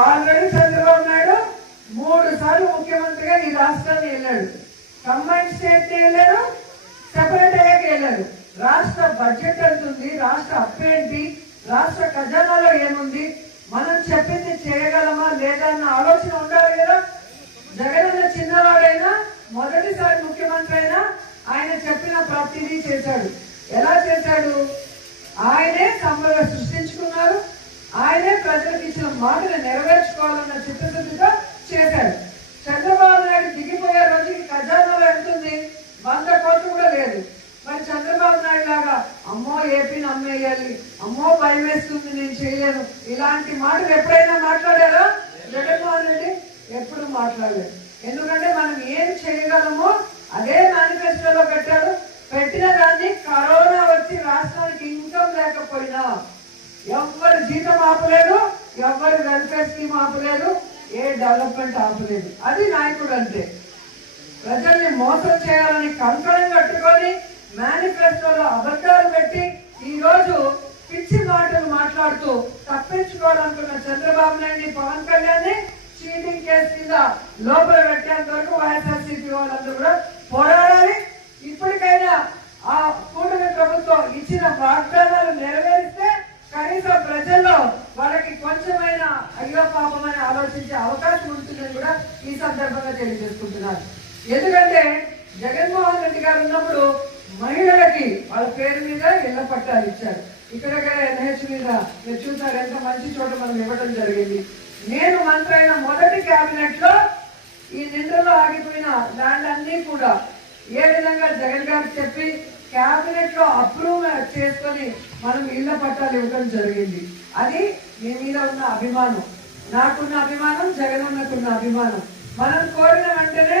Already Chandrababu Naidu మూడు సార్లు ముఖ్యమంత్రిగా ఈ రాష్ట్రాన్ని వెళ్ళాడు కంబైన్ స్టేట్ వెళ్ళారు సెపరేట్ అయ్యాక వెళ్ళారు రాష్ట్ర బడ్జెట్ ఎంత ఉంది రాష్ట్ర అప్పు ఏంటి రాష్ట్ర ఖజానాలో ఏముంది మనం చెప్పింది చేయగలమా లేదా అన్న ఆలోచన ఉండాలి కదా. జగనన్న చిన్నవాడైనా మొదటిసారి ముఖ్యమంత్రి అయినా ఆయన చెప్పిన ప్రతిదీ చేశాడు. ఎలా చేశాడు? ఆయనే సంపద సృష్టించుకున్నారు. ఆయనే ప్రజలకు ఇచ్చిన మాటను నెరవేర్చుకోవాలన్న చిత్తశుద్ధితో చేశాడు. చంద్రబాబు నాయుడు దిగిపోయే రోజుకి ఖజానాలో ఎంత ఉంది? వంద కోట్లు కూడా లేదు. మరి చంద్రబాబు నాయుడు లాగా అమ్మో ఏపీని అమ్మేయాలి అమ్మో భయం వేస్తుంది నేను చేయలేను ఇలాంటి మాటలు ఎప్పుడైనా మాట్లాడారా? జగన్మోహన్ రెడ్డి ఎప్పుడు మాట్లాడలేదు. ఎందుకంటే మనం ఏం చేయగలమో అదే మేనిఫెస్టోలో పెట్టాడు పెట్టిన దాన్ని కరోనా వచ్చి రాష్ట్రానికి ఇన్కమ్ లేకపోయినా ఎవ్వరు జీతం ఆపలేదు ఎవ్వరు వెల్ఫేర్ స్కీమ్ ఆపలేదు ఏ డెవలప్మెంట్ ఆపలేదు. అది నాయకుడు అంటే ప్రజల్ని మోసం చేయాలని కంకణం కట్టుకొని మేనిఫెస్టోలో అబద్ధాలు పెట్టి ఈ రోజు పిచ్చి మాటలు మాట్లాడుతూ తప్పించుకోవాలనుకున్న చంద్రబాబు నాయుడిని పవన్ కళ్యాణ్ చీటింగ్ కేసు కింద లోపల పెట్టేంత వరకు వైఎస్ఆర్సీపీ వాళ్ళందరూ కూడా ఉన్నప్పుడు మహిళలకి వాళ్ళ పేరు మీద ఇళ్ళ పట్టాలు ఇచ్చారు. ఇక్కడ ఎన్హెచ్ మీద మీరు చూసారు ఎంత మంచి చోట మనం ఇవ్వడం జరిగింది. నేను మంత్రి అయిన మొదటి కేబినెట్లో ఈ నిండులో ఆగిపోయిన ల్యాండ్ అన్ని కూడా ఏ విధంగా జగన్ గారికి చెప్పి కేబినెట్లో అప్రూవ్ చేసుకొని మనం ఇళ్ళ పట్టాలు ఇవ్వడం జరిగింది. అది మీ మీద ఉన్న అభిమానం. నాకున్న అభిమానం జగన్ అన్నకున్న అభిమానం. మనం కోరిన వెంటనే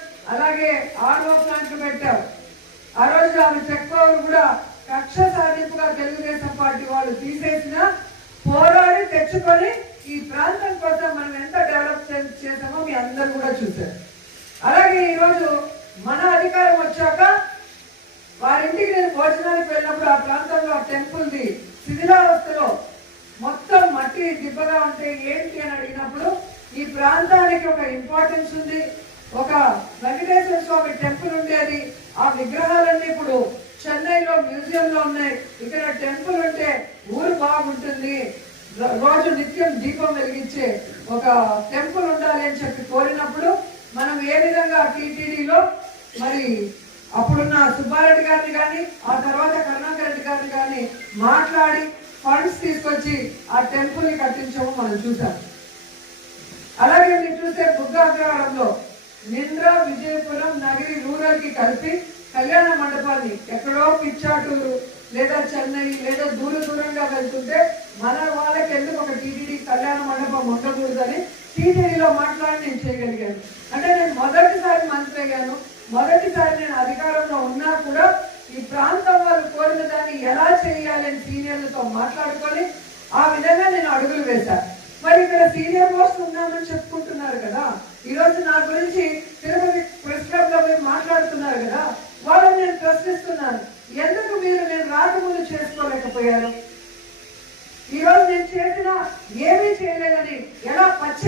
అలాగే ఆర్ఓ ప్లాంట్ పెట్టాం. ఆ రోజు ఆమె చెక్ పవర్ కూడా కక్ష సాధింపుగా తెలుగుదేశం పార్టీ వాళ్ళు తీసేసిన పోరాడి తెచ్చుకొని ఈ ప్రాంతం కోసం మనం ఎంత డెవలప్ చేసామో మీ అందరూ కూడా చూశారు. అలాగే ఈరోజు మన అధికారం వచ్చాక వారింటికి నేను భోజనానికి వెళ్ళినప్పుడు ఆ ప్రాంతంలో ఆ టెంపుల్ది శిథిలావస్థలో మొత్తం మట్టి దిబ్బగా ఉంటే ఏంటి అని అడిగినప్పుడు ఈ ప్రాంతానికి ఒక ఇంపార్టెన్స్ ఉంది. ఒక వెంకటేశ్వర స్వామి టెంపుల్ ఉండేది. ఆ విగ్రహాలన్నీ ఇప్పుడు చెన్నైలో మ్యూజియంలో ఉన్నాయి. ఇక్కడ టెంపుల్ ఉంటే ఊరు బాగుంటుంది. రోజు నిత్యం దీపం వెలిగించే ఒక టెంపుల్ ఉండాలి అని చెప్పి కోరినప్పుడు మనం ఏ విధంగా టీటీడీలో మరి అప్పుడున్న సుబ్బారెడ్డి గారిని కానీ ఆ తర్వాత కరుణాకర్ రెడ్డి గారిని కానీ మాట్లాడి ఫండ్స్ తీసుకొచ్చి ఆ టెంపుల్ని కట్టించాము మనం చూసాం అలాగే మీరు చూస్తే బుద్ధాగ్రహారంలో నింద్ర విజయపురం నగరి రూరల్కి కలిపి కళ్యాణ మండపాన్ని ఎక్కడో పిచ్చాటూరు లేదా చెన్నై లేదా దూర దూరంగా వెళ్తుంటే మన వాళ్ళకి ఎందుకు ఒక టీటీడీ కళ్యాణ మండపం ఉండకూడదని టీటీడీలో మాట్లాడి నేను చేయగలిగాను. అంటే నేను మొదటిసారి మంత్రి అయ్యాను. మొదటిసారి నేను అధికారంలో ఉన్నా కూడా ఈ ప్రాంతం వారు కోరిన దాన్ని ఎలా చేయాలని సీనియర్లతో మాట్లాడుకొని ఆ విధంగా నేను అడుగులు వేశాను. మరి ఇక్కడ సీనియర్ మోస్ట్ ఉన్నామని చెప్పుకుంటున్నారు కదా? ఈ రోజు నా గురించి తిరుపతి ప్రెస్ క్లబ్లో మీరు మాట్లాడుతున్నారు కదా? వాళ్ళని నేను ప్రశ్నిస్తున్నాను. ఎందుకు మీరు నేను రాకముందు చేసుకోలేకపోయాను? ఈ రోజు నేను చేసిన ఏమీ చేయలేదని ఎలా పచ్చ